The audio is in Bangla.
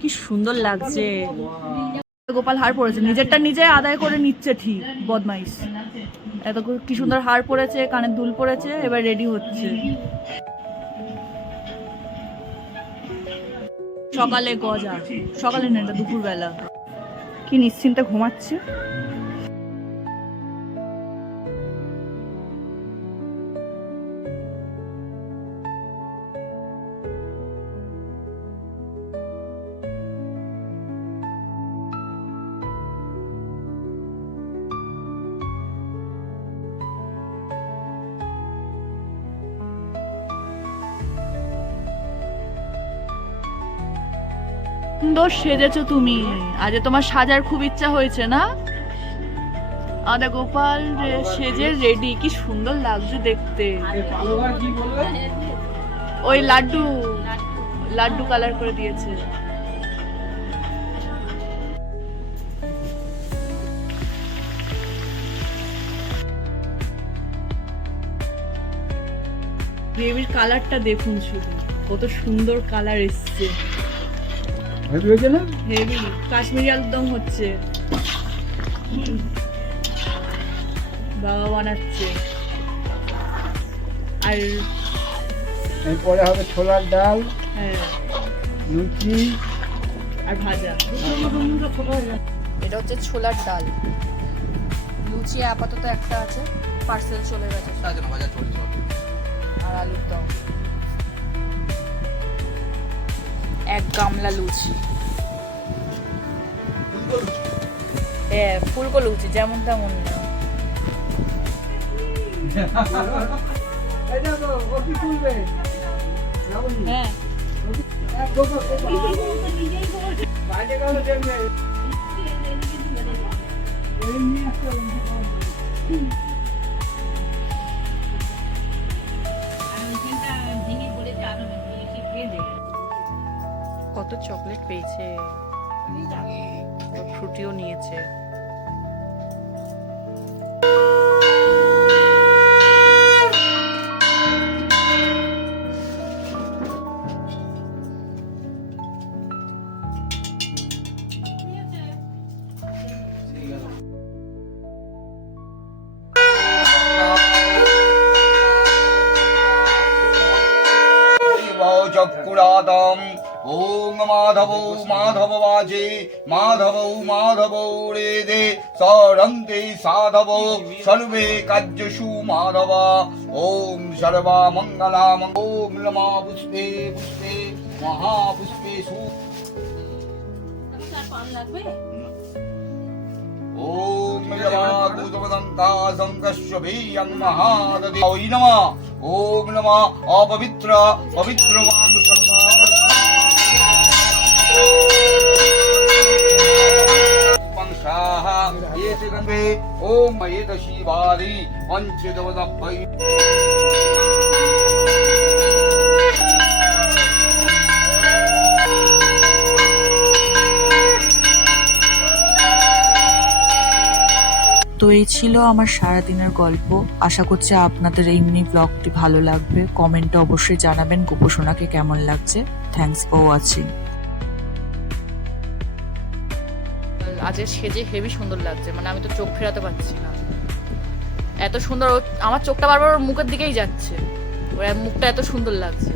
কি সুন্দর লাগছে। গোপাল হার পরেছে নিজেরটা নিজে আদায় করে নিচ্ছে ঠিক, বদমাইশ। এত কি সুন্দর হার পরেছে কানের দুল পরেছে এবার রেডি হচ্ছে। সকালে গজা, সকালে না, এটা দুপুরবেলা। কি নিশ্চিন্তে ঘুমাচ্ছে। সুন্দর সেজেছো তুমি। আজ তোমার সাজার খুব ইচ্ছা হয়েছে না? আমাদের গোপাল রে- সেজে রেডি কি সুন্দর লাগছে দেখতে। ওই লাড্ডু লাড্ডু কালার করে দিয়েছে। গ্রেভির কালারটা দেখুন শুধু। কত সুন্দর কালার এসছে। হেভি হয়েছে না হেভি কাশ্মীরি আলুদম হচ্ছে। বাবা বানাচ্ছে। আর এরপরে হবে ছোলার ডাল হ্যাঁ। লুচি। আর ভাজা। এটা হচ্ছে ছোলার ডাল। লুচি আপাতত একটা আছে পার্সেল চলে গেছে। আর আলুর দম গামলা লুচি। হ্যাঁ ফুলকো লুচি যেমন তেমন না। হ্যাঁ। বাইরে কত চকলেট পেয়েছে? ফ্রুটিও নিয়েছে। চক্ষুরাতম ওং মাধব মাধব বাজে মাধব মাধব রেদে সরন্তে সাধব সর্বে কার্যসু মাধব ওং সর্বা মঙ্গলা ওং নমা পুষ্পে পুষ্পে মহাপুষ্পে সু ॐ यमादूतवदन्ता सङ्कश्यभीयं महाददे ঐ নমঃ ॐ নমঃ অপবিত্র পবিত্রবান পংসাः এতে গঙ্গে ॐ তো এই ছিল আমার সারাদিনের গল্প। আশা করছি আপনাদের এই মিনি ব্লগটি ভালো লাগবে। কমেন্টে অবশ্যই জানাবেন গোপসোনাকে কেমন লাগছে। থ্যাঙ্কস ফর ওয়াচিং আজকে সেজে হেভি সুন্দর লাগছে মানে আমি তো চোখ ফেরাতে পারছি না। এত সুন্দর আমার চোখটা বারবার ওর মুখের দিকেই যাচ্ছে। ওর মুখটা এত সুন্দর লাগছে।